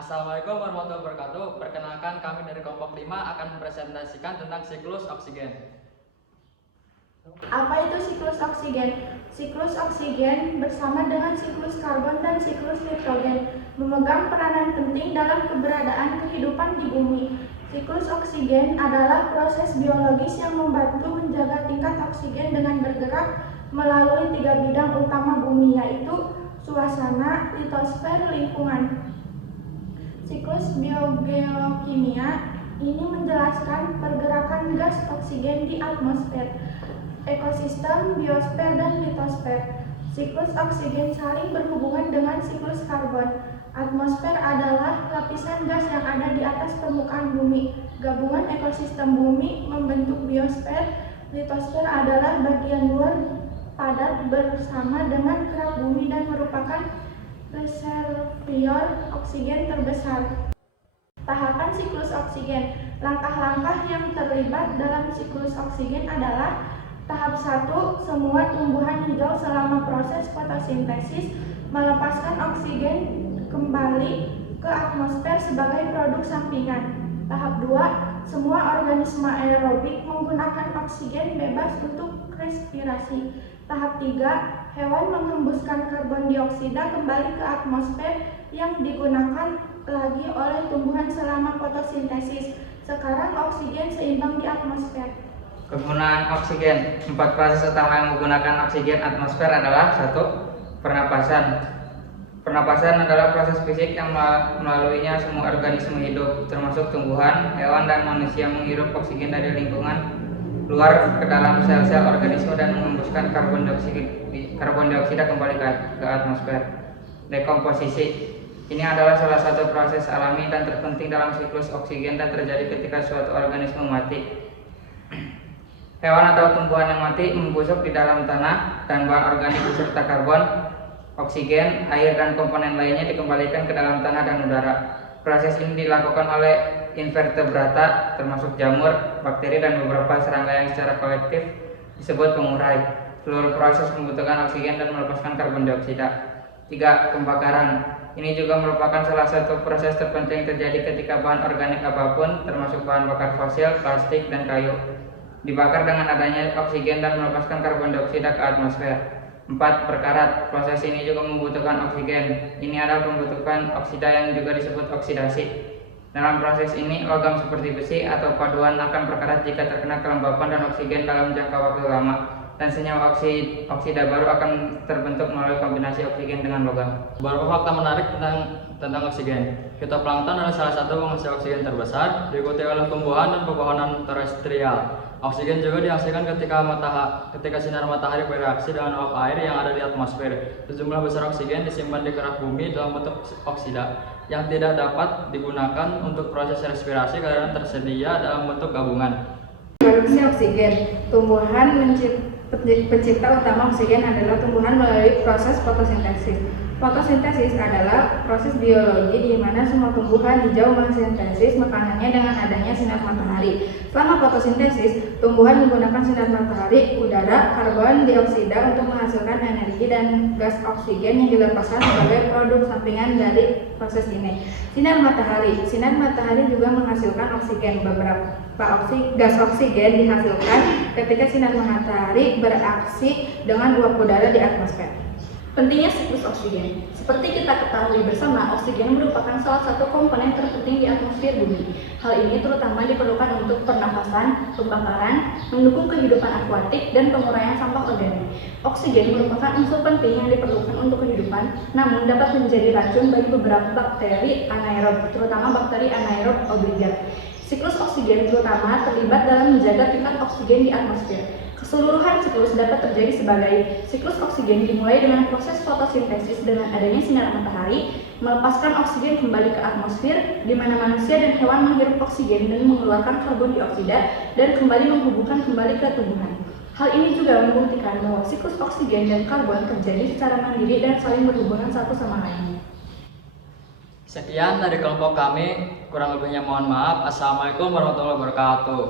Assalamualaikum warahmatullahi wabarakatuh. Perkenalkan, kami dari kelompok 5 akan mempresentasikan tentang siklus oksigen. Apa itu siklus oksigen? Siklus oksigen bersama dengan siklus karbon dan siklus nitrogen memegang peranan penting dalam keberadaan kehidupan di bumi. Siklus oksigen adalah proses biologis yang membantu menjaga tingkat oksigen dengan bergerak melalui 3 bidang utama bumi, yaitu suasana, litosfer, lingkungan. Siklus biogeokimia ini menjelaskan pergerakan gas oksigen di atmosfer, ekosistem, biosfer, dan litosfer. Siklus oksigen saling berhubungan dengan siklus karbon. Atmosfer adalah lapisan gas yang ada di atas permukaan bumi. Gabungan ekosistem bumi membentuk biosfer. Litosfer adalah bagian luar padat bersama dengan kerak bumi dan merupakan reservoir oksigen terbesar. Tahapan siklus oksigen. Langkah-langkah yang terlibat dalam siklus oksigen adalah: tahap 1, semua tumbuhan hijau selama proses fotosintesis melepaskan oksigen kembali ke atmosfer sebagai produk sampingan. Tahap 2, semua organisme aerobik menggunakan oksigen bebas untuk respirasi. Tahap 3, hewan menghembuskan karbon dioksida kembali ke atmosfer yang digunakan lagi oleh tumbuhan selama fotosintesis. Sekarang oksigen seimbang di atmosfer. Kegunaan oksigen. 4 proses utama yang menggunakan oksigen atmosfer adalah: 1. Pernapasan. Pernapasan adalah proses fisik yang melaluinya semua organisme hidup, termasuk tumbuhan, hewan, dan manusia menghirup oksigen dari lingkungan luar ke dalam sel-sel organisme dan menghembuskan karbon dioksida kembali ke atmosfer. Dekomposisi. Ini adalah salah satu proses alami dan terpenting dalam siklus oksigen dan terjadi ketika suatu organisme mati. Hewan atau tumbuhan yang mati membusuk di dalam tanah, dan bahan organik beserta karbon, oksigen, air, dan komponen lainnya dikembalikan ke dalam tanah dan udara. Proses ini dilakukan oleh invertebrata termasuk jamur, bakteri, dan beberapa serangga yang secara kolektif disebut pengurai. Seluruh proses membutuhkan oksigen dan melepaskan karbon dioksida. 3. Pembakaran. Ini juga merupakan salah satu proses terpenting terjadi ketika bahan organik apapun, termasuk bahan bakar fosil, plastik, dan kayu, dibakar dengan adanya oksigen dan melepaskan karbon dioksida ke atmosfer. 4. Perkarat. Proses ini juga membutuhkan oksigen. Ini adalah pembentukan oksida yang juga disebut oksidasi. Dalam proses ini, logam seperti besi atau paduan akan berkarat jika terkena kelembapan dan oksigen dalam jangka waktu lama, dan senyawa oksida baru akan terbentuk melalui kombinasi oksigen dengan logam. Beberapa fakta menarik tentang oksigen. Fitoplankton adalah salah satu penghasil oksigen terbesar, diikuti oleh tumbuhan dan pepohonan terestrial. Oksigen juga dihasilkan ketika sinar matahari bereaksi dengan uap air yang ada di atmosfer. Sejumlah besar oksigen disimpan di kerak bumi dalam bentuk oksida yang tidak dapat digunakan untuk proses respirasi karena tersedia dalam bentuk gabungan. Produksi oksigen. Tumbuhan pencipta utama oksigen adalah tumbuhan melalui proses fotosintesis. Fotosintesis adalah proses biologi di mana semua tumbuhan hijau mensintesis makanannya dengan adanya sinar matahari. Selama fotosintesis, tumbuhan menggunakan sinar matahari, udara, karbon dioksida untuk menghasilkan energi dan gas oksigen yang dilepaskan sebagai produk sampingan dari proses ini. Sinar matahari juga menghasilkan oksigen. Beberapa gas oksigen dihasilkan ketika sinar matahari beraksi dengan uap udara di atmosfer. Pentingnya siklus oksigen. Seperti kita ketahui bersama, oksigen merupakan salah satu komponen terpenting di atmosfer bumi. Hal ini terutama diperlukan untuk pernapasan, pembakaran, mendukung kehidupan akuatik, dan penguraian sampah organik. Oksigen merupakan unsur penting yang diperlukan untuk kehidupan, namun dapat menjadi racun bagi beberapa bakteri anaerob, terutama bakteri anaerob obligat. Siklus oksigen terutama terlibat dalam menjaga tingkat oksigen di atmosfer. Keseluruhan siklus dapat terjadi sebagai: siklus oksigen dimulai dengan proses fotosintesis dengan adanya sinar matahari, melepaskan oksigen kembali ke atmosfer, di mana manusia dan hewan menghirup oksigen dan mengeluarkan karbon dioksida dan kembali menghubungkan kembali ke tumbuhan. Hal ini juga membuktikan bahwa siklus oksigen dan karbon terjadi secara mandiri dan saling berhubungan satu sama lain. Sekian dari kelompok kami, kurang lebihnya mohon maaf. Assalamualaikum warahmatullahi wabarakatuh.